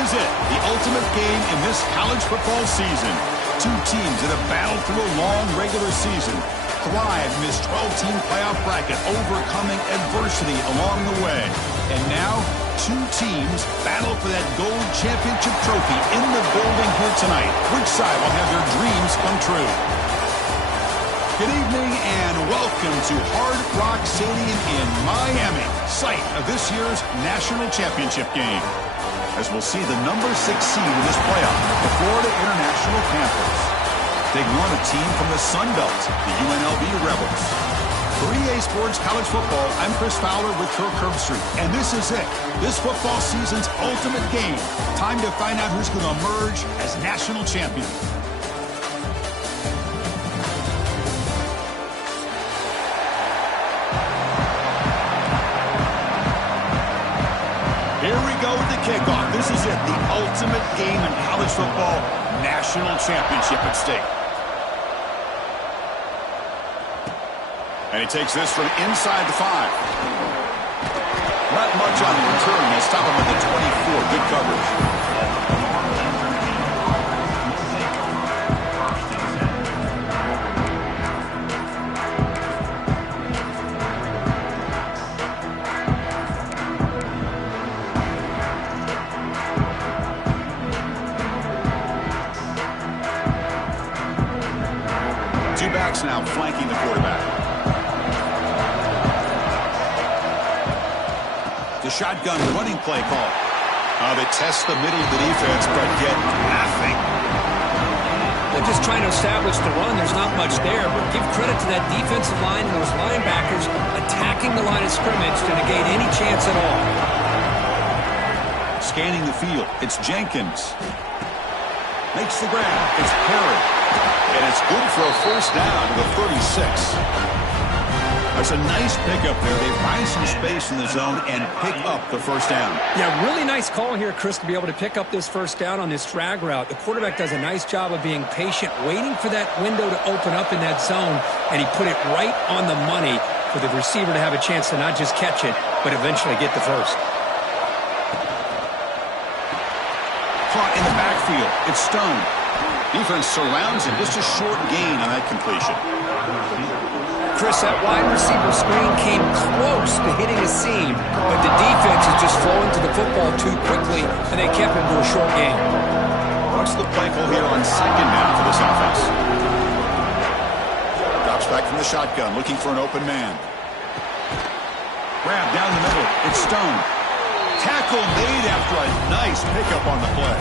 is it, the ultimate game in this college football season. Two teams that have battled through a long regular season, thrived in this 12-team playoff bracket, overcoming adversity along the way. And now, two teams battle for that gold championship trophy in the building here tonight. Which side will have their dreams come true? Good evening and welcome to Hard Rock Stadium in Miami, site of this year's national championship game. As we'll see the number 6 seed in this playoff, the Florida International Panthers, taking on a team from the Sun Belt, the UNLV Rebels. For EA Sports College Football, I'm Chris Fowler with Kirk Herbstreit, and this is it, this football season's ultimate game. Time to find out who's going to emerge as national champion. Here we go with the kickoff. This is it, the ultimate game in college football, national championship at stake. And he takes this from inside the 5. Not much on the return. He'll stop him at the 24. Good coverage. Two backs now flanking the quarterback. The shotgun running play call. They test the middle of the defense, but get nothing. They're just trying to establish the run. There's not much there, but give credit to that defensive line and those linebackers attacking the line of scrimmage to negate any chance at all. Scanning the field, it's Jenkins. Makes the grab, it's Perry. And it's good for a first down to the 36. That's a nice pickup there. They find some space in the zone and pick up the first down. Yeah, really nice call here, Chris, to be able to pick up this first down on this drag route. The quarterback does a nice job of being patient, waiting for that window to open up in that zone, and he put it right on the money for the receiver to have a chance to not just catch it, but eventually get the first. Caught in the backfield. It's Stone. Defense surrounds him. Just a short gain on that completion. Chris, that wide receiver screen came close to hitting a seam, but the defense is just flowing to the football too quickly, and they kept him to a short gain. What's the play call here on second down for this offense? Drops back from the shotgun, looking for an open man. Grab down the middle. It's Stone. Tackle made after a nice pickup on the play.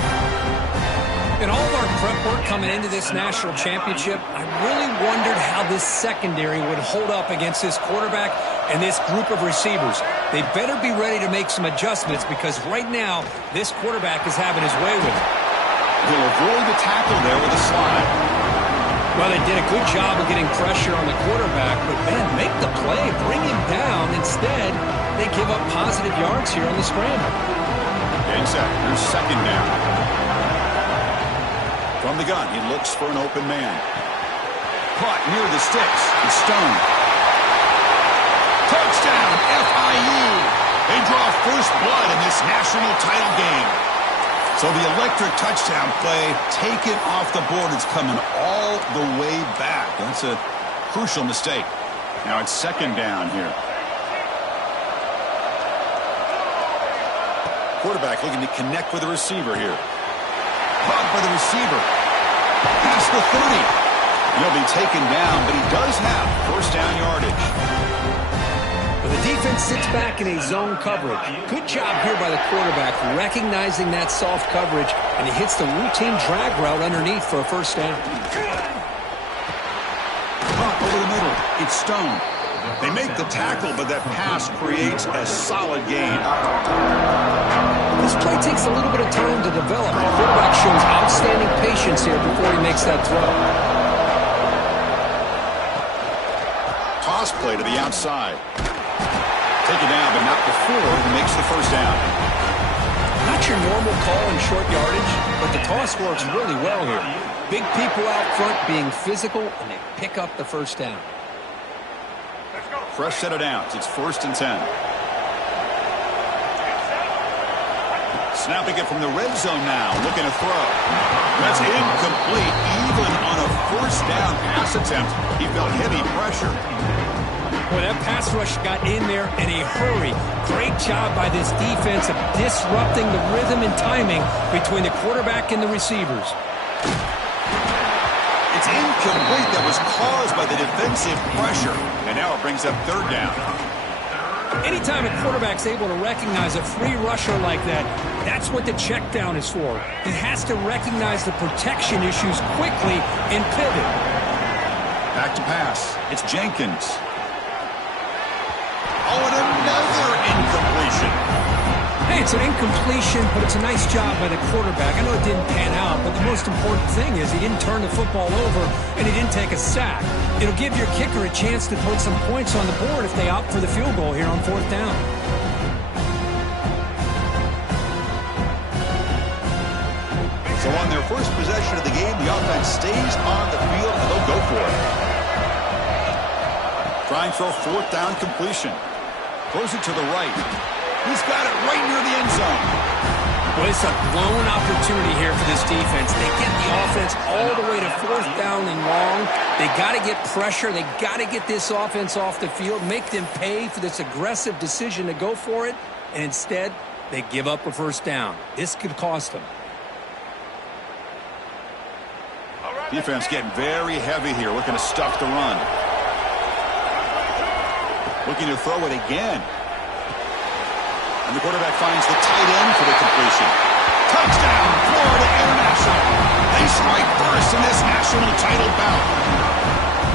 In all of our prep work coming into this national championship, I really wondered how this secondary would hold up against this quarterback and this group of receivers. They better be ready to make some adjustments because right now, this quarterback is having his way with it. He'll avoid the tackle there with a slide. Well, they did a good job of getting pressure on the quarterback, but then make the play, bring him down. Instead, they give up positive yards here on the scramble. Game set. Here's second down. From the gun, he looks for an open man. Caught near the sticks. It's Stone. Touchdown, FIU. They draw first blood in this national title game. So the electric touchdown play taken off the board. It's coming all the way back. That's a crucial mistake. Now it's second down here. Quarterback looking to connect with the receiver here. Caught by the receiver. Past the 30. He'll be taken down, but he does have first down yardage. Well, the defense sits back in a zone coverage. Good job here by the quarterback recognizing that soft coverage, and he hits the routine drag route underneath for a first down. Caught over the middle. It's Stone. They make the tackle, but that pass creates a solid gain. This play takes a little bit of time to develop. The quarterback shows outstanding patience here before he makes that throw. Toss play to the outside. Taken down, but not before he makes the first down. Not your normal call in short yardage, but the toss works really well here. Big people out front being physical, and they pick up the first down. Fresh set of downs. It's 1st and 10. Snapping it from the red zone now, looking to throw. That's incomplete, even on a first down pass attempt. He felt heavy pressure. Boy, that pass rush got in there in a hurry. Great job by this defense of disrupting the rhythm and timing between the quarterback and the receivers. It's incomplete. That was caused by the defensive pressure. And now it brings up third down. Anytime a quarterback's able to recognize a free rusher like that, that's what the check down is for. It has to recognize the protection issues quickly and pivot. Back to pass. It's Jenkins. Oh, and another incompletion. Hey, it's an incompletion, but it's a nice job by the quarterback. I know it didn't pan out, but the most important thing is he didn't turn the football over and he didn't take a sack. It'll give your kicker a chance to put some points on the board if they opt for the field goal here on fourth down. So on their first possession of the game, the offense stays on the field and they'll go for it. Trying for a fourth down completion. Throws it to the right. He's got it right near the end zone. Well, it's a blown opportunity here for this defense. They get the offense all the way to fourth down and long. They got to get pressure. They got to get this offense off the field, make them pay for this aggressive decision to go for it, and instead they give up a first down. This could cost them. Defense getting very heavy here, looking to stuff the run. Looking to throw it again. And the quarterback finds the tight end for the completion. Touchdown, Florida International. They strike first in this national title bout.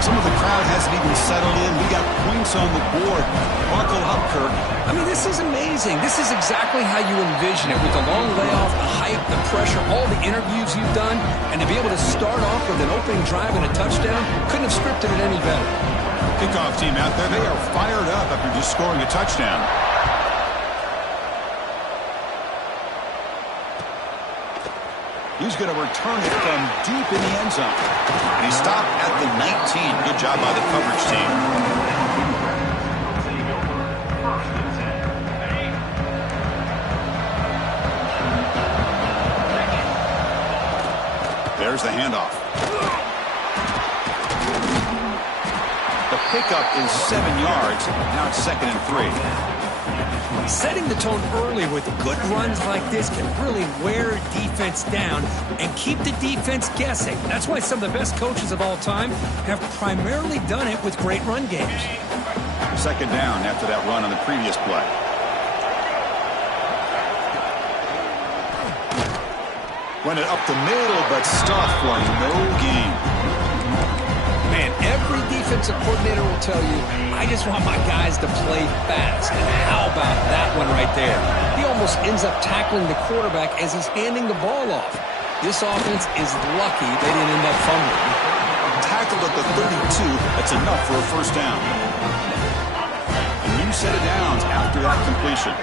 Some of the crowd hasn't even settled in. We got points on the board. Buckle up, Kirk. I mean, this is amazing. This is exactly how you envision it, with the long layoff, the hype, the pressure, all the interviews you've done, and to be able to start off with an opening drive and a touchdown, couldn't have scripted it any better. Kickoff team out there, they are fired up after just scoring a touchdown. He's going to return it from deep in the end zone. And he stopped at the 19. Good job by the coverage team. There's the handoff. The pickup is 7 yards. Now it's 2nd and 3. Setting the tone early with good runs like this can really wear defense down and keep the defense guessing. That's why some of the best coaches of all time have primarily done it with great run games. 2nd down after that run on the previous play. Run it up the middle, but stuffed for no gain. Man, every defensive coordinator will tell you, I just want my guys to play fast. And how about that one right there? He almost ends up tackling the quarterback as he's handing the ball off. This offense is lucky they didn't end up fumbling. Tackled at the 32, that's enough for a first down. A new set of downs after that completion.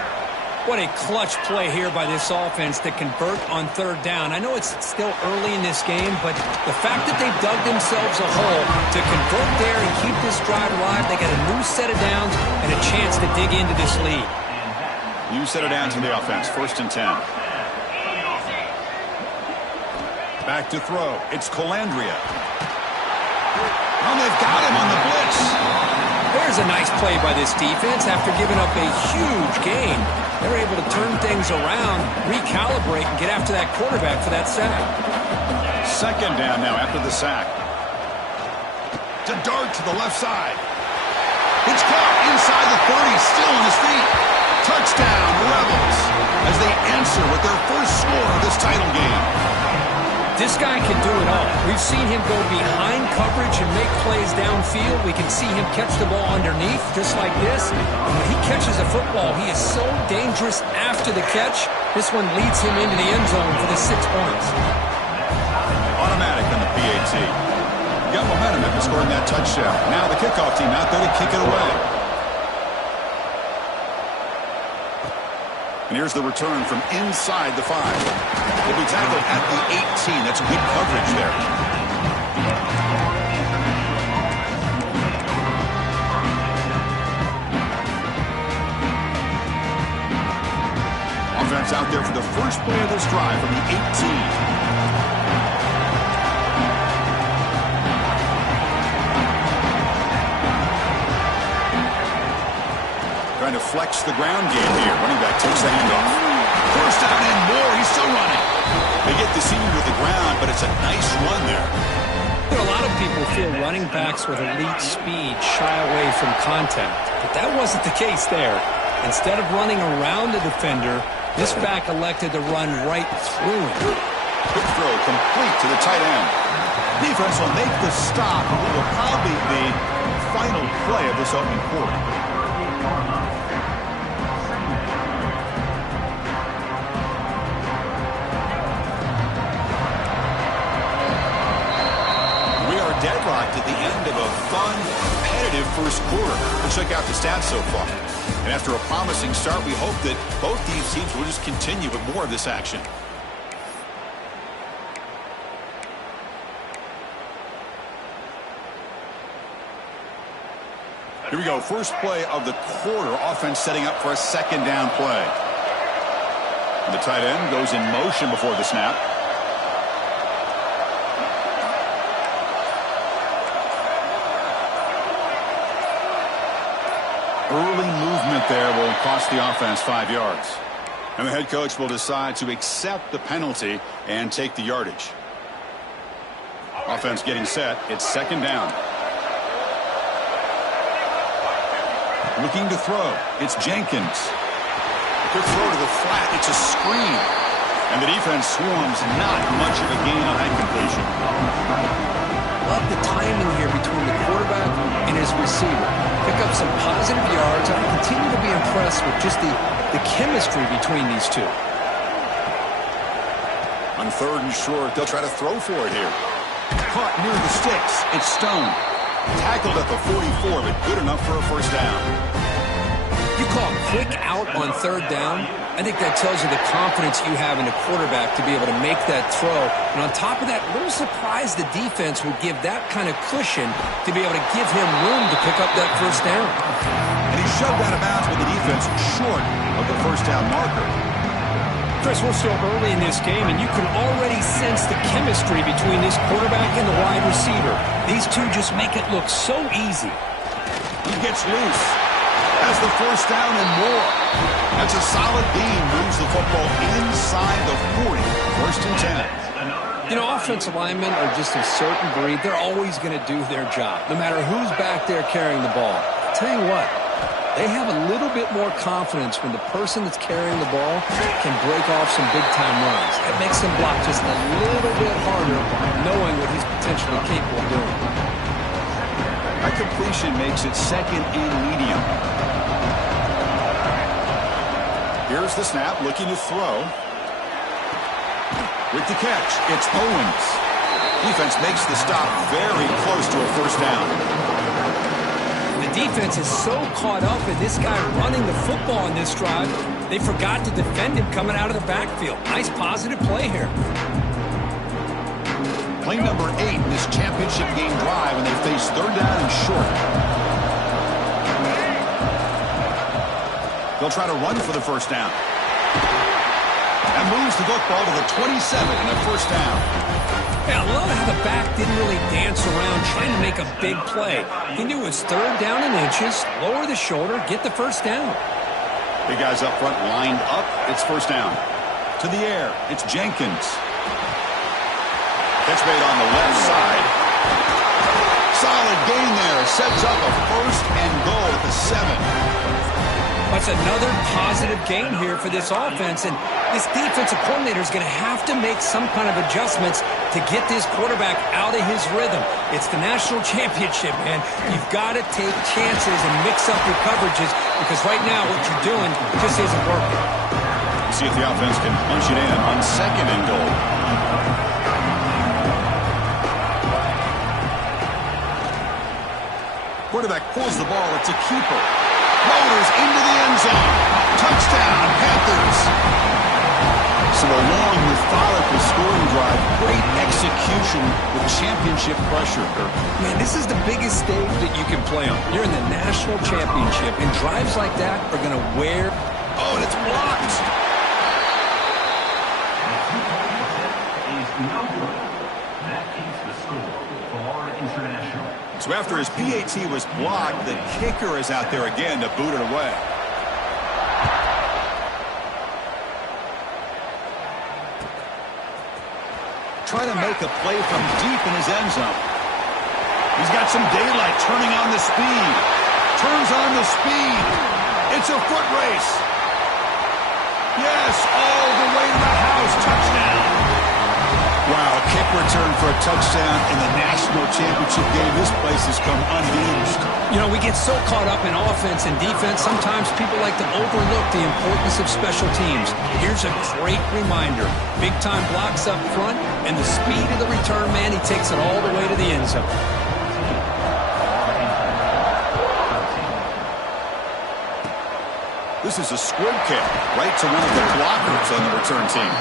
What a clutch play here by this offense to convert on third down. I know it's still early in this game, but the fact that they've dug themselves a hole to convert there and keep this drive alive, they got a new set of downs and a chance to dig into this lead. New set of downs in the offense, 1st and 10. Back to throw. It's Colandrea. Oh, they've got him on the blitz. There's a nice play by this defense after giving up a huge gain. They're able to turn things around, recalibrate, and get after that quarterback for that sack. 2nd down now after the sack. To dart to the left side. It's caught inside the 30, still on his feet. Touchdown, Rebels, as they answer with their first score of this title game. This guy can do it all. We've seen him go behind coverage and make plays downfield. We can see him catch the ball underneath, just like this. And when he catches a football, he is so dangerous after the catch. This one leads him into the end zone for the 6 points. Automatic on the PAT. Got momentum after scoring that touchdown. Now the kickoff team out there to kick it away. And here's the return from inside the 5. He'll be tackled at the 18. That's good coverage there. offense out there for the first play of this drive from the 18. Trying to flex the ground game here. Running back takes the handoff. First down and more. He's still running. They get the senior to the ground, but it's a nice run there. A lot of people feel running backs with elite speed shy away from contact, but that wasn't the case there. Instead of running around the defender, this back elected to run right through him. Quick throw complete to the tight end. Defense will make the stop, and it will probably be the final play of this opening quarter. Deadlocked at the end of a fun, competitive first quarter. Let's check out the stats so far. And after a promising start, we hope that both these teams will just continue with more of this action. Here we go. First play of the quarter. Offense setting up for a second down play. And the tight end goes in motion before the snap. Early movement there will cost the offense 5 yards. And the head coach will decide to accept the penalty and take the yardage. Offense getting set. It's second down. Looking to throw. It's Jenkins. Quick throw to the flat. It's a screen. And the defense swarms. Not much of a gain on that completion. Love the timing here between the quarterback and his receiver. Pick up some positive yards. I continue to be impressed with just the chemistry between these two. On third and short, they'll try to throw for it here. Caught near the sticks. It's Stone. Tackled at the 44, but good enough for a first down. You call quick out on third down. I think that tells you the confidence you have in the quarterback to be able to make that throw. And on top of that, a little surprised the defense would give that kind of cushion to be able to give him room to pick up that first down. And he shoved out of bounds with the defense short of the first down marker. Chris, we're still early in this game, and you can already sense the chemistry between this quarterback and the wide receiver. These two just make it look so easy. He gets loose. Has the first down and more. That's a solid gain. Moves the football inside the 40. First and 10. You know, offensive linemen are just a certain breed. They're always going to do their job, no matter who's back there carrying the ball. I'll tell you what, they have a little bit more confidence when the person that's carrying the ball can break off some big-time runs. It makes them block just a little bit harder, knowing what he's potentially capable of doing. That completion makes it second and medium. Here's the snap, looking to throw. With the catch, it's Owens. Defense makes the stop very close to a first down. The defense is so caught up in this guy running the football in this drive, they forgot to defend him coming out of the backfield. Nice positive play here. Play number 8 in this championship game drive, and they face third down and short. They'll try to run for the first down. And moves the football to the 27 and a first down. Yeah, I love how the back didn't really dance around trying to make a big play. He knew it was third down and inches, lower the shoulder, get the first down. Big guys up front lined up. It's first down. To the air. It's Jenkins. Catch made on the left side. Solid gain there. Sets up a first and goal at the 7. That's another positive gain here for this offense, and this defensive coordinator is going to have to make some kind of adjustments to get this quarterback out of his rhythm. It's the national championship, man. You've got to take chances and mix up your coverages, because right now what you're doing just isn't working. See if the offense can punch it in on second and goal. Quarterback pulls the ball. It's a keeper. Motors into the end zone. Touchdown, Panthers. So a long, methodical scoring drive. Great execution with championship pressure. Man, this is the biggest stage that you can play on. You're in the national championship, and drives like that are going to wear. Oh, and it's blocked. No good. That keeps the score. Florida International. So after his PAT was blocked, the kicker is out there again to boot it away. Trying to make a play from deep in his end zone. He's got some daylight, turning on the speed. Turns on the speed. It's a foot race. Yes, all the way to the house. Touchdown. Wow, a kick return for a touchdown in the national championship game. This place has come unhinged. You know, we get so caught up in offense and defense, sometimes people like to overlook the importance of special teams. Here's a great reminder. Big-time blocks up front, and the speed of the return man, he takes it all the way to the end zone. This is a squib kick right to one of the blockers on the return team.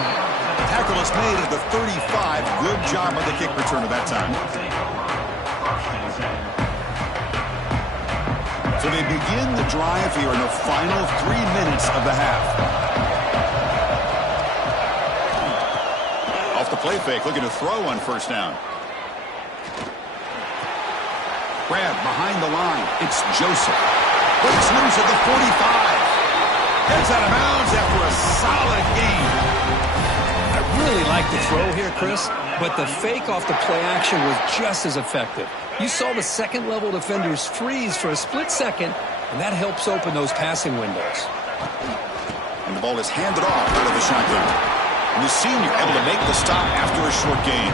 Tackle is made at the 35. Good job on the kick return at that time. So they begin the drive here in the final 3 minutes of the half. Off the play fake, looking to throw on first down. Grab behind the line. It's Joseph. Breaks loose at the 45. Heads out of bounds after a solid gain. I really like the throw here, Chris, but the fake off the play action was just as effective. You saw the second-level defenders freeze for a split second, and that helps open those passing windows. And the ball is handed off out of the shotgun. And the senior able to make the stop after a short gain.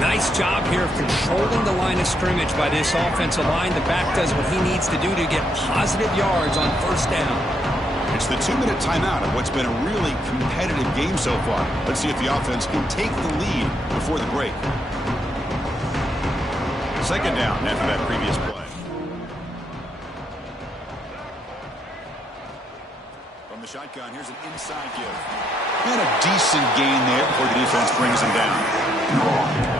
Nice job here of controlling the line of scrimmage by this offensive line. The back does what he needs to do to get positive yards on first down. It's the 2-minute timeout of what's been a really competitive game so far. Let's see if the offense can take the lead before the break. Second down after that previous play. From the shotgun, here's an inside give. And a decent gain there before the defense brings him down.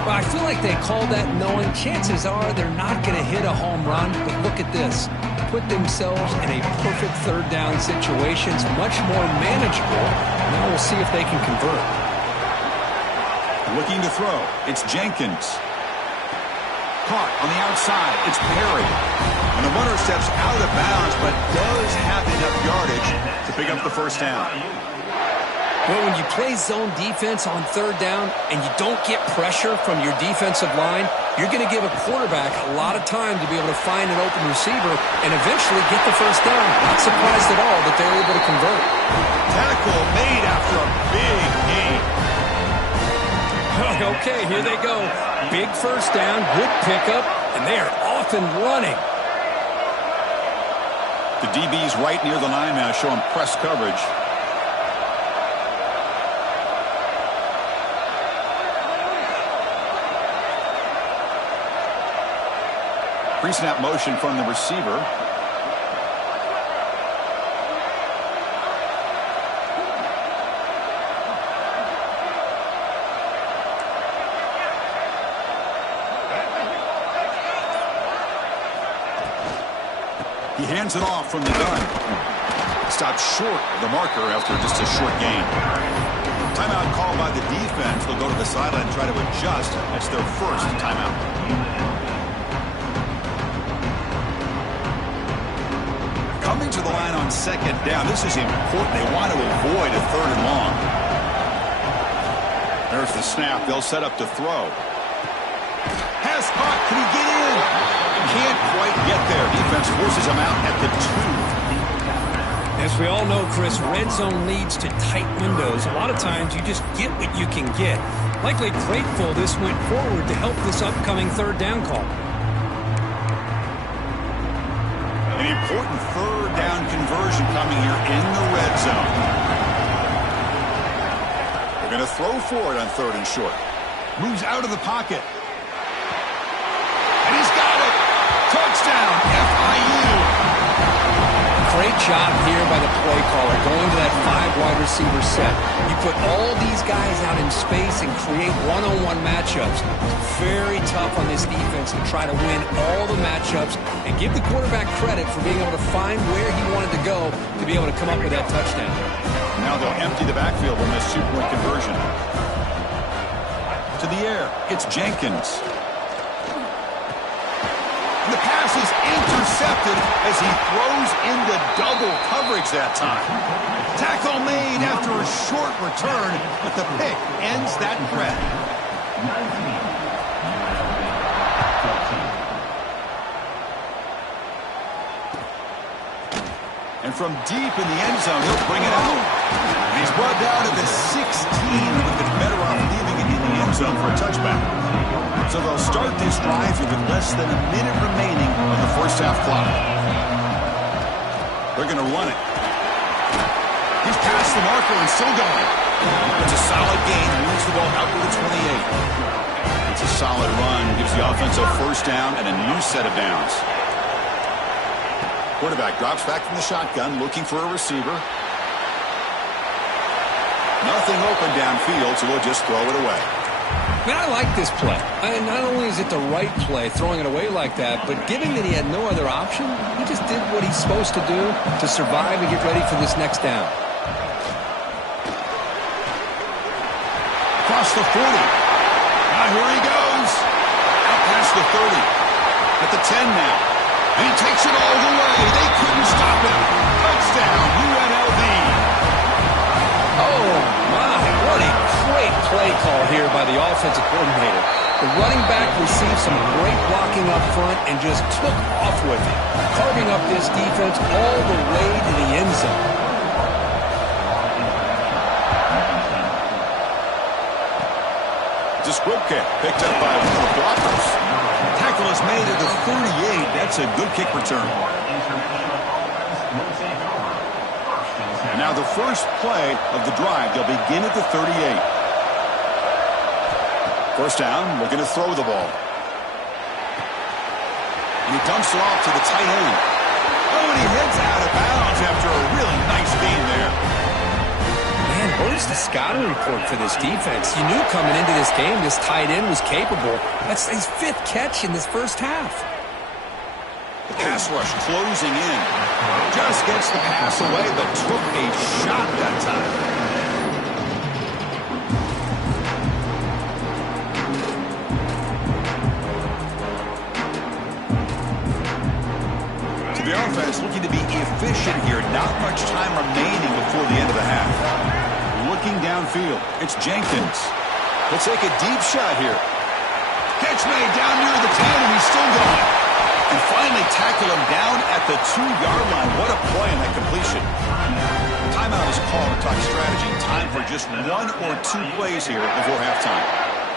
Well, I feel like they called that knowing chances are they're not going to hit a home run, but look at this. Put themselves in a perfect third down situation. It's much more manageable. Now we'll see if they can convert. Looking to throw. It's Jenkins. Caught on the outside. It's Perry. And the runner steps out of bounds, but does have enough yardage to pick up the first down. Well, when you play zone defense on third down and you don't get pressure from your defensive line, you're going to give a quarterback a lot of time to be able to find an open receiver and eventually get the first down. Not surprised at all that they're able to convert. Tackle made after a big gain. Okay, here they go. Big first down, good pickup, and they are off and running. The DB's right near the line now, showing press coverage. Pre-snap motion from the receiver. He hands it off from the gun. Stopped short of the marker after just a short gain. Timeout called by the defense. They'll go to the sideline and try to adjust. That's their first timeout. Coming to the line on second down. This is important. They want to avoid a third and long. There's the snap. They'll set up to throw. Has caught. Can he get in? Can't quite get there. Defense forces him out at the 2. As we all know, Chris, red zone leads to tight windows. A lot of times you just get what you can get. Likely grateful this went forward to help this upcoming third down call. An important third down conversion coming here in the red zone. They're going to throw for it on third and short. Moves out of the pocket. And he's got it. Touchdown, FIU. Great job here by the play caller, going to that 5-wide receiver set. You put all these guys out in space and create one-on-one matchups. Very tough on this defense to try to win all the matchups and give the quarterback credit for being able to find where he wanted to go to be able to come up with that touchdown. Now they'll empty the backfield on this 2-point conversion. to the air. It's Jenkins. And the pass is intercepted as he throws into double coverage that time. Tackle made after a short return, but the pick ends that threat. And from deep in the end zone, he'll bring it out. And he's brought down to the 16. Would have been better off leaving it in the end zone for a touchback. So they'll start this drive with less than a minute remaining on the first half clock. They're going to run it. He's past the marker and still going. It's a solid gain. Moves the ball out to the 28. It's a solid run. Gives the offense a first down and a new set of downs. Quarterback drops back from the shotgun, looking for a receiver. Nothing open downfield, so we'll just throw it away. Man, I like this play. Not only is it the right play, throwing it away like that, but given that he had no other option, he just did what he's supposed to do to survive and get ready for this next down. Across the 40. Now here he goes. Out past the 30. At the 10 now. And he takes it all the way. They couldn't stop him. Touchdown, UNLV. Oh, my. What a great play call here by the offensive coordinator. The running back received some great blocking up front and just took off with it, carving up this defense all the way to the end zone. It's a squib kick picked up by one of the blockers. Tackle is made at the 38. That's a good kick return. And now the first play of the drive. They'll begin at the 38. First down, looking to throw the ball. And he dumps it off to the tight end. Oh, and he heads out of bounds after a really nice gain there. Man, where's the scouting report for this defense? You knew coming into this game this tight end was capable. That's his 5th catch in this first half. The pass rush closing in. Just gets the pass away, but took a shot that time. So the offense looking to be efficient here. Not much time remaining before the end of the half. Looking downfield, it's Jenkins. He'll take a deep shot here. Catch made down near the 10, and he's still going. And finally tackle him down at the 2-yard line. What a play in that completion. Timeout is called to talk strategy. Time for just 1 or 2 plays here before halftime.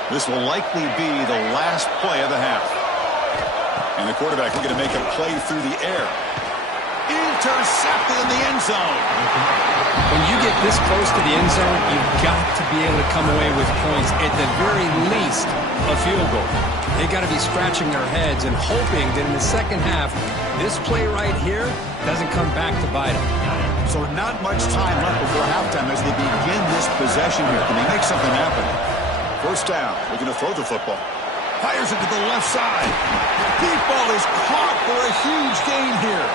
This will likely be the last play of the half. And the quarterback looking to make a play through the air. Intercepted in the end zone. When you get this close to the end zone, you've got to be able to come away with points, at the very least, a field goal. They've got to be scratching their heads and hoping that in the second half, this play right here doesn't come back to bite them. So not much time left before halftime as they begin this possession here. Can they make something happen? First down, looking to throw the football. Fires it to the left side. Deep ball is caught for a huge gain here.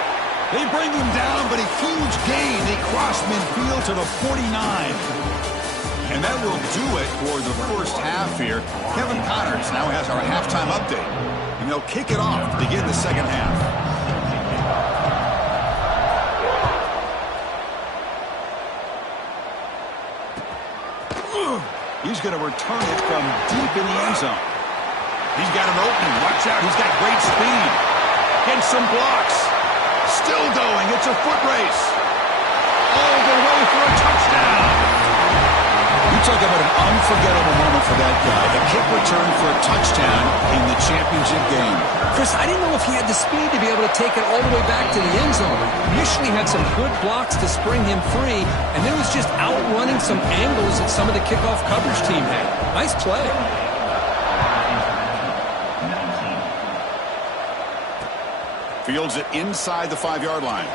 They bring him down, but a huge gain. They cross midfield to the 49. And that will do it for the first half here. Kevin Connors now has our halftime update. And they'll kick it off to begin the second half. He's going to return it from deep in the end zone. He's got an opening. Watch out. He's got great speed. Gets some blocks. Still going. It's a foot race. All the way for a touchdown. You talk about an unforgettable moment for that guy. A kick return for a touchdown in the championship game. Chris, I didn't know if he had the speed to be able to take it all the way back to the end zone. Initially had some good blocks to spring him free, and then was just outrunning some angles that some of the kickoff coverage team had. Nice play. Fields it inside the 5-yard line.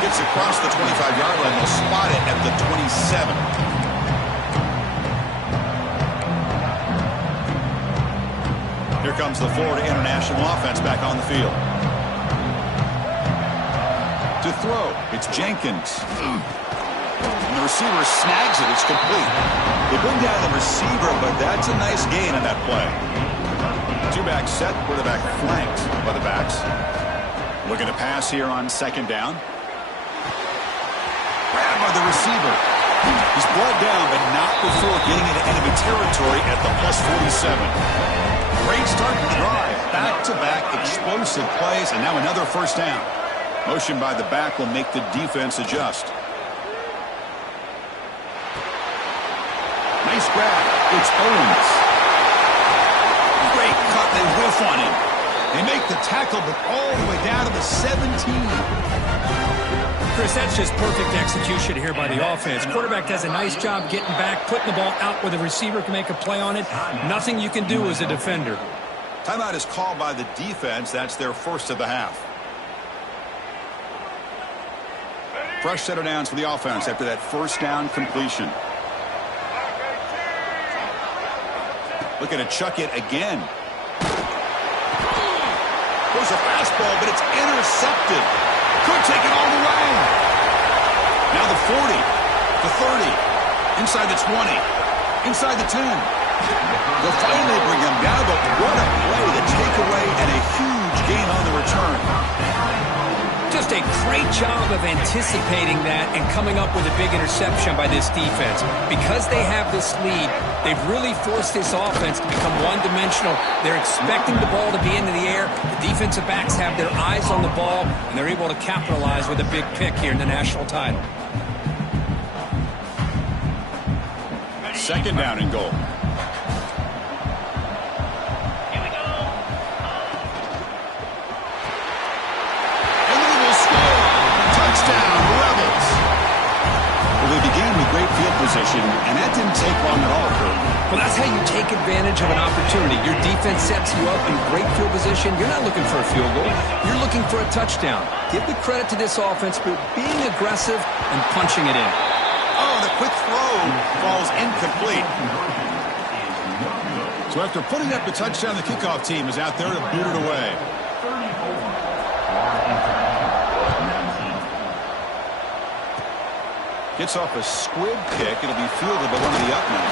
Gets across the 25-yard line. They'll spot it at the 27. Here comes the Florida International offense back on the field. To throw, it's Jenkins. And the receiver snags it. It's complete. They bring down the receiver, but that's a nice gain on that play. Two-back set, quarterback flanked by the backs. Looking to pass here on second down. Grabbed by the receiver. He's brought down, but not before getting into enemy territory at the +47. Great start to the drive. Back-to-back explosive plays, and now another first down. Motion by the back will make the defense adjust. Nice grab. It's Owens. Great cut. They whiff on him. They make the tackle, but all the way down to the 17. Chris, that's just perfect execution here by the offense. Quarterback does a nice job getting back, putting the ball out where the receiver can make a play on it. Nothing you can do as a defender. Timeout is called by the defense. That's their first of the half. Fresh set of downs for the offense after that first down completion. Looking to chuck it again. There's a fastball, but it's intercepted. Could take it all the way. Now the 40, the 30, inside the 20, inside the 10. They'll finally bring him down, but what a play, the takeaway, and a huge gain on the return. Just a great job of anticipating that and coming up with a big interception by this defense. Because they have this lead, they've really forced this offense to become one-dimensional. They're expecting the ball to be into the air. The defensive backs have their eyes on the ball, and they're able to capitalize with a big pick here in the national title. Second down and goal. They began with great field position, and that didn't take long at all, Kurt. Well, that's how you take advantage of an opportunity. Your defense sets you up in great field position. You're not looking for a field goal. You're looking for a touchdown. Give the credit to this offense for being aggressive and punching it in. Oh, the quick throw falls incomplete. So after putting up the touchdown, the kickoff team is out there to boot it away. Gets off a squib kick. It'll be fielded by one of the up men.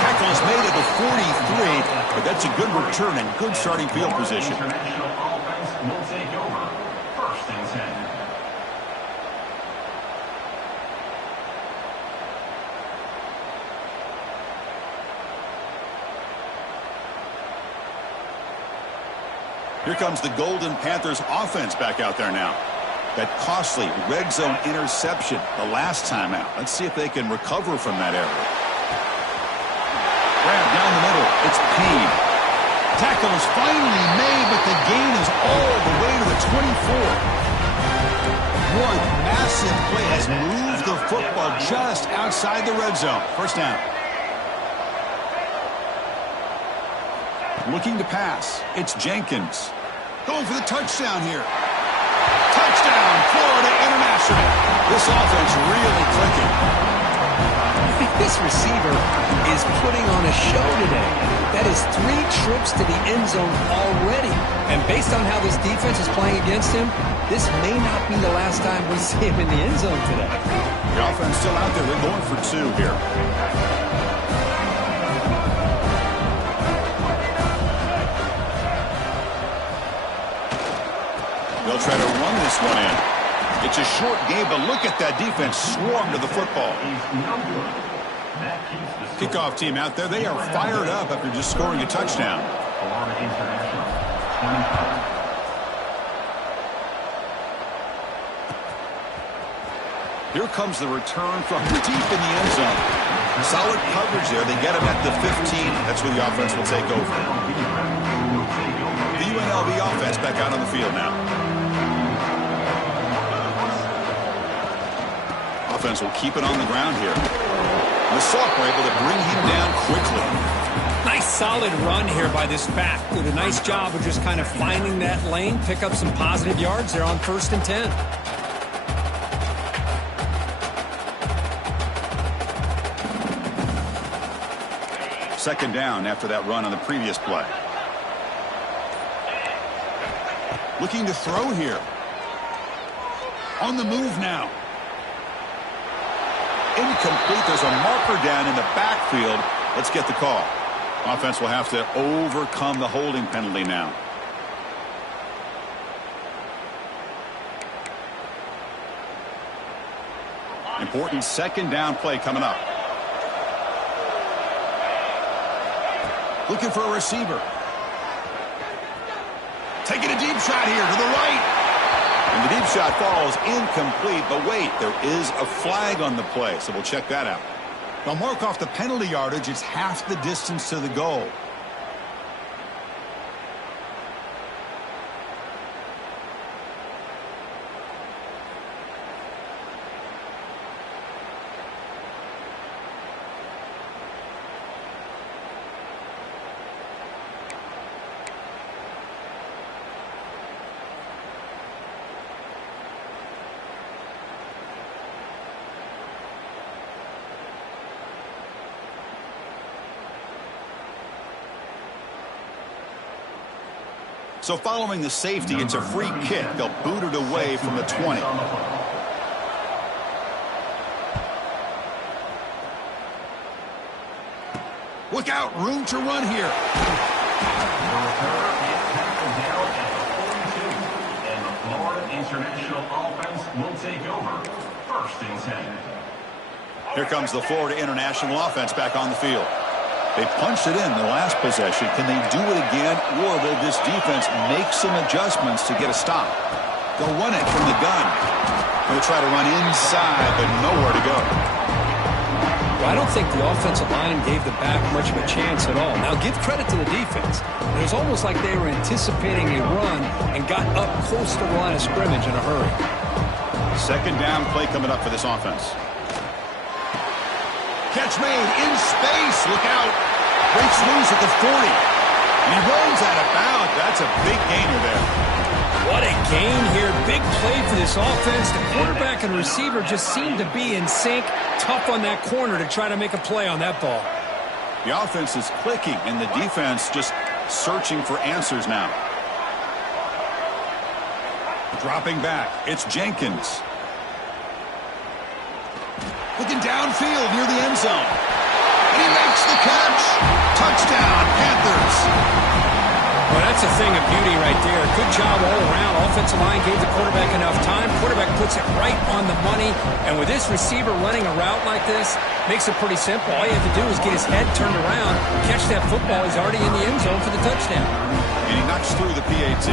Tackle is made at the 43, but that's a good return and good starting field position. International offense will take over. First and 10. Here comes the Golden Panthers offense back out there now. That costly red zone interception the last time out. Let's see if they can recover from that error. Grab down the middle. It's Payne. Tackle is finally made, but the gain is all the way to the 24. One massive play has moved the football just outside the red zone. First down. Looking to pass. It's Jenkins. Going for the touchdown here. Touchdown, Florida International. This offense really clicking. This receiver is putting on a show today. That is 3 trips to the end zone already. And based on how this defense is playing against him, this may not be the last time we see him in the end zone today. The offense still out there. They're going for 2 here. They'll try to run this one in. It's a short game, but look at that defense swarm to the football. Kickoff team out there. They are fired up after just scoring a touchdown. Here comes the return from deep in the end zone. Solid coverage there. They get him at the 15. That's where the offense will take over. The UNLV offense back out on the field now. Offense will keep it on the ground here. The Sock were able to bring him down quickly. Nice solid run here by this back. Did a nice job of just kind of finding that lane, pick up some positive yards there on 1st and 10. Second down after that run on the previous play. Looking to throw here. On the move now. incomplete. There's a marker down in the backfield. Let's get the call. Offense will have to overcome the holding penalty now. Important second down play coming up. Looking for a receiver. Taking a deep shot here to the right. And the deep shot falls incomplete. But wait, there is a flag on the play, so we'll check that out. They'll mark off the penalty yardage. It's half the distance to the goal. So following the safety, it's a free kick. They'll boot it away from the 20. Look out, room to run here. And the Florida International offense will take over. First and 10. Here comes the Florida International offense back on the field. They punched it in the last possession. Can they do it again, or will this defense make some adjustments to get a stop? They'll run it from the gun. They'll try to run inside, but nowhere to go. Well, I don't think the offensive line gave the back much of a chance at all. Now, give credit to the defense. It was almost like they were anticipating a run and got up close to the line of scrimmage in a hurry. Second down play coming up for this offense. Catch made in space. Look out. Breaks loose at the 40. And he runs out of bounds. That's a big gainer there. What a gain here. Big play for this offense. The quarterback and receiver just seem to be in sync. Tough on that corner to try to make a play on that ball. The offense is clicking, and the defense just searching for answers now. Dropping back. It's Jenkins. Looking downfield near the end zone. And he makes the catch. Touchdown, Panthers. Well, that's a thing of beauty right there. Good job all around. Offensive line gave the quarterback enough time. Quarterback puts it right on the money. And with this receiver running a route like this, makes it pretty simple. All you have to do is get his head turned around, catch that football. He's already in the end zone for the touchdown. And he knocks through the PAT.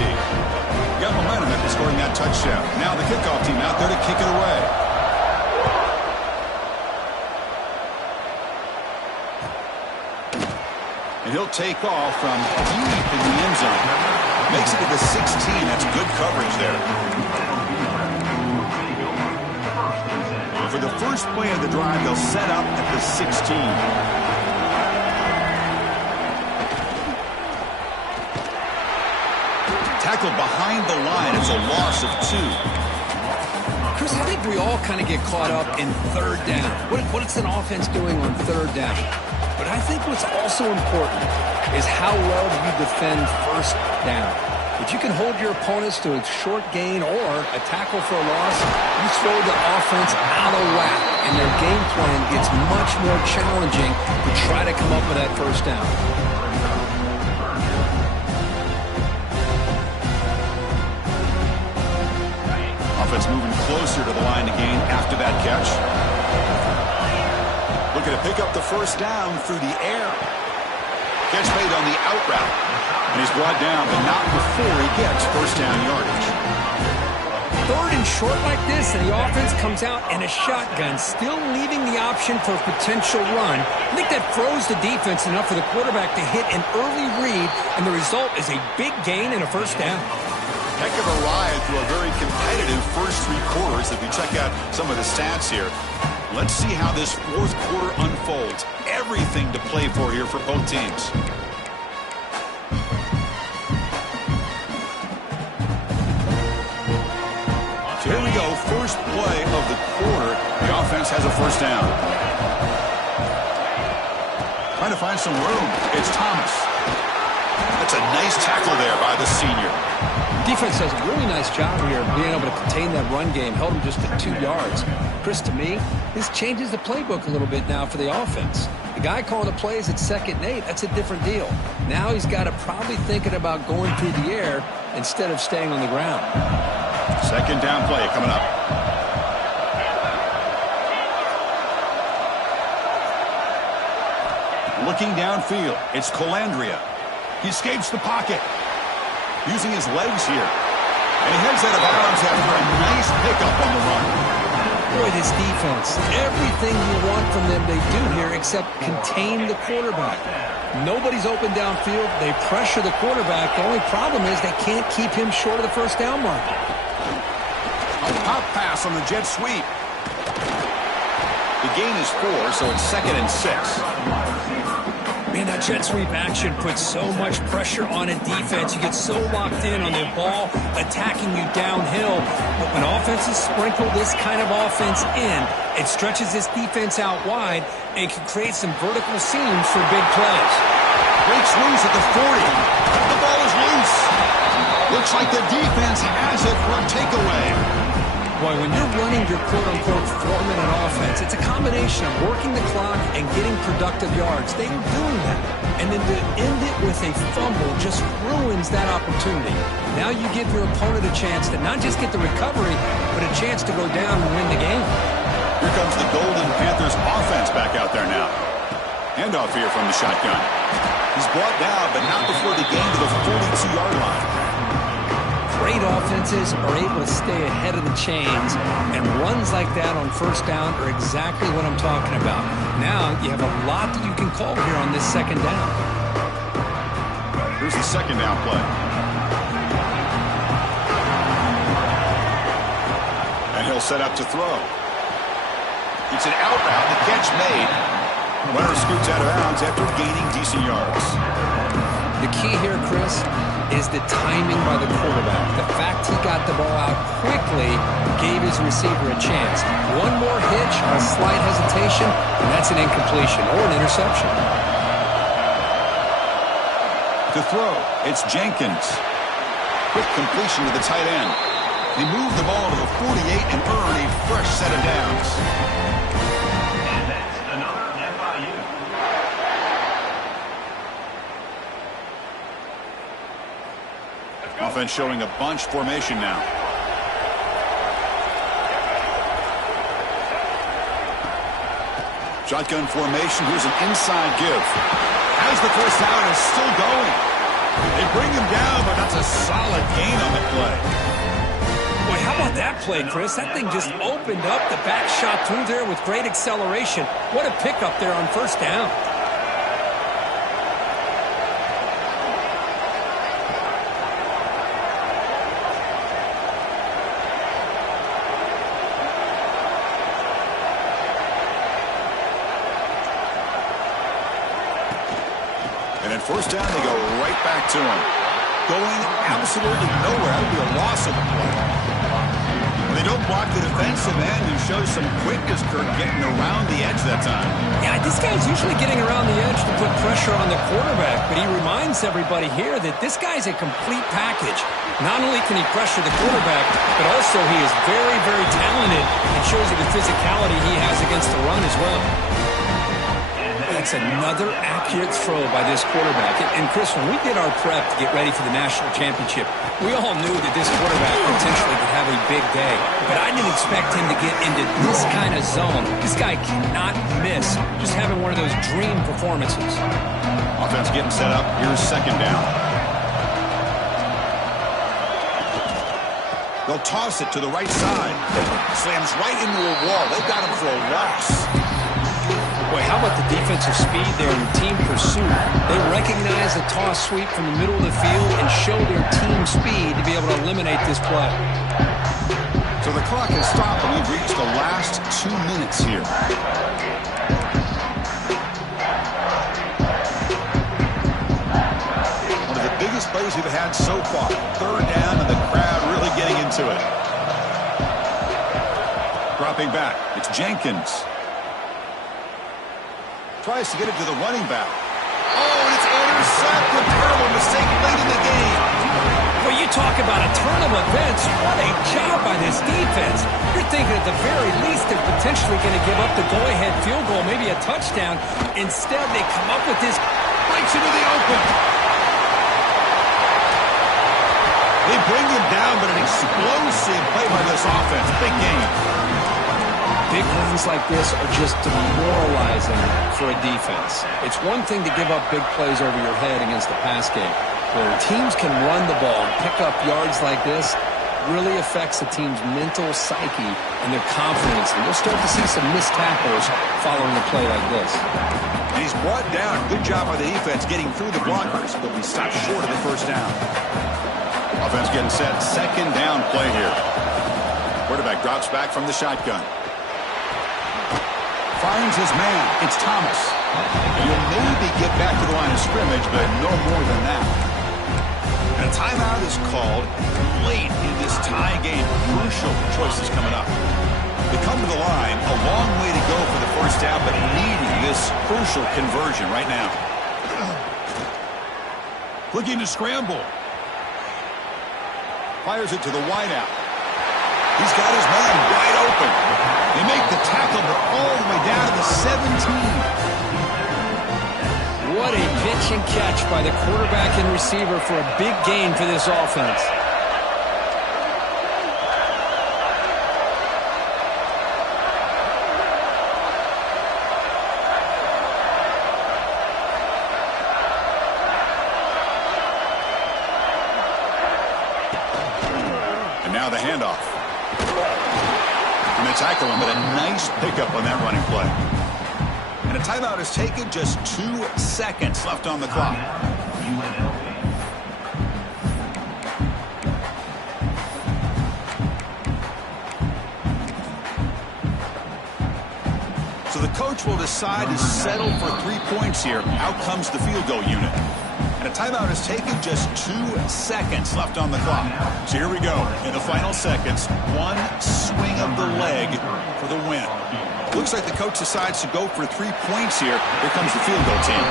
Got momentum after scoring that touchdown. Now the kickoff team out there to kick it away. And he'll take off from deep in the end zone. Makes it to the 16. That's good coverage there. For the first play of the drive, they'll set up at the 16. Tackled behind the line. It's a loss of 2. Chris, I think we all kind of get caught up in third down. What is an offense doing on third down? But I think what's also important is how well do you defend first down. If you can hold your opponents to a short gain or a tackle for a loss, you throw the offense out of whack, and their game plan gets much more challenging to try to come up with that first down. Offense moving closer to the line to gain after that catch. Looking to pick up the first down through the air. Catch made on the out route. And he's brought down, but not before he gets first down yardage. Third and short like this, and the offense comes out in a shotgun, still leaving the option for a potential run. I think that froze the defense enough for the quarterback to hit an early read, and the result is a big gain and a first down. Heck of a ride through a very competitive first 3 quarters. If you check out some of the stats here, let's see how this fourth quarter unfolds. Everything to play for here for both teams. So here we go. First play of the quarter. The offense has a first down. Trying to find some room. It's Thomas. That's a nice tackle there by the senior. Defense does a really nice job here of being able to contain that run game. Held him just at 2 yards. Chris, to me, this changes the playbook a little bit now for the offense. The guy calling the plays at 2nd and 8, that's a different deal. Now he's got to probably thinking about going through the air instead of staying on the ground. 2nd down play coming up. Looking downfield, it's Colandrea. He escapes the pocket, using his legs here. And he heads out of bounds after a nice pickup on the run. Boy, this defense, everything you want from them they do here except contain the quarterback. Nobody's open downfield. They pressure the quarterback. The only problem is they can't keep him short of the 1st down mark. A pop pass on the jet sweep. The gain is 4, so it's 2nd and 6. Man, that jet sweep action puts so much pressure on a defense. You get so locked in on the ball attacking you downhill. But when offenses sprinkle this kind of offense in, it stretches this defense out wide and can create some vertical seams for big plays. Breaks loose at the 40. The ball is loose. Looks like the defense has it for a takeaway. Boy, when you're running your quote-unquote 4-minute offense, it's a combination of working the clock and getting productive yards. They were doing that. And then to end it with a fumble just ruins that opportunity. Now you give your opponent a chance to not just get the recovery, but a chance to go down and win the game. Here comes the Golden Panthers offense back out there now. Handoff here from the shotgun. He's brought down, but not before the gain to the 42-yard line. Great offenses are able to stay ahead of the chains, and runs like that on 1st down are exactly what I'm talking about. Now you have a lot that you can call here on this 2nd down. Here's the 2nd down play. And he'll set up to throw. It's an out route, the catch made. Runner scoots out of bounds after gaining decent yards. The key here, Chris, is the timing by the quarterback. The fact he got the ball out quickly gave his receiver a chance. One more hitch, a slight hesitation, and that's an incompletion or an interception. To throw, it's Jenkins. Quick completion to the tight end. They move the ball to the 48 and earn a fresh set of downs. And that's another FIU. Offense showing a bunch formation now. Shotgun formation. Here's an inside give. Has the 1st down and is still going. They bring him down, but that's a solid gain on the play. Boy, how about that play, Chris? That thing just opened up. The back shot through there with great acceleration. What a pickup there on 1st down. And at 1st down, they go right back to him. Going absolutely nowhere. That would be a loss of the play. They don't block the defensive end and show some quickness, Kirk, getting around the edge that time. Yeah, this guy's usually getting around the edge to put pressure on the quarterback, but he reminds everybody here that this guy's a complete package. Not only can he pressure the quarterback, but also he is very, very talented and shows you the physicality he has against the run as well. That's another accurate throw by this quarterback. And Chris, when we did our prep to get ready for the national championship, we all knew that this quarterback potentially could have a big day. But I didn't expect him to get into this kind of zone. This guy cannot miss. Just having one of those dream performances. Offense getting set up. Here's 2nd down. They'll toss it to the right side. Slams right into a wall. They've got him for a loss. Boy, how about the defensive speed there in team pursuit? They recognize the toss sweep from the middle of the field and show their team speed to be able to eliminate this play. So the clock has stopped and we've reached the last 2 minutes here. One of the biggest plays we've had so far. 3rd down and the crowd really getting into it. Dropping back, it's Jenkins. Tries to get it to the running back. Oh, and it's sack. A terrible mistake late in the game. Well, you talk about a turn of events. What a job by this defense. You're thinking at the very least they're potentially going to give up the go-ahead field goal, maybe a touchdown. Instead, they come up with this. Breaks into the open. They bring him down, but an explosive play by this offense. Big game. Big runs like this are just demoralizing for a defense. It's one thing to give up big plays over your head against the pass game. Where teams can run the ball and pick up yards like this, really affects the team's mental psyche and their confidence. And you'll start to see some missed tackles following a play like this. And he's brought down. Good job by the defense getting through the blockers. But we stopped short of the first down. Offense getting set. Second down play here. Quarterback drops back from the shotgun. Finds his man. It's Thomas. You'll maybe get back to the line of scrimmage, but no more than that. And a timeout is called late in this tie game. Crucial choices coming up. They come to the line, a long way to go for the first down, but needing this crucial conversion right now. Looking to scramble. Fires it to the wideout. He's got his man wide open. They make the tackle, but all the way down to the 17. What a pitch and catch by the quarterback and receiver for a big gain for this offense. And now the handoff. And they tackle him, but a nice pickup on that running play. And a timeout is taken, just 2 seconds left on the clock. So the coach will decide to settle for 3 points here. Out comes the field goal unit. And a timeout is taken, just 2 seconds left on the clock. So here we go. In the final seconds, one swing of the leg for the win. Looks like the coach decides to go for 3 points here. Here comes the field goal team.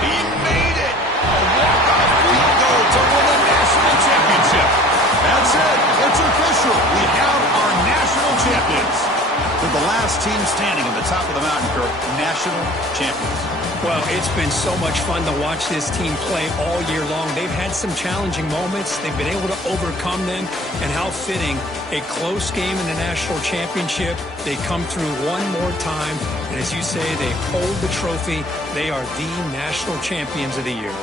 He made it! A walk-off field goal to win the national championship. That's it. It's official. We have our national champions. They're the last team standing at the top of the mountain, Kirk. National champions. Well, it's been so much fun to watch this team play all year long. They've had some challenging moments. They've been able to overcome them. And how fitting, a close game in the national championship. They come through one more time. And as you say, they hold the trophy. They are the national champions of the year.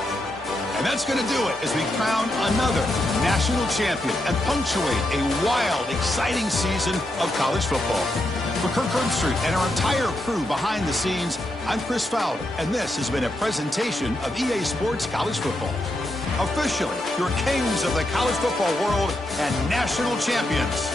And that's going to do it as we crown another national champion and punctuate a wild, exciting season of college football. For Kirk Herbstreit and our entire crew behind the scenes, I'm Chris Fowler, and this has been a presentation of EA Sports College Football. Officially, your kings of the college football world and national champions.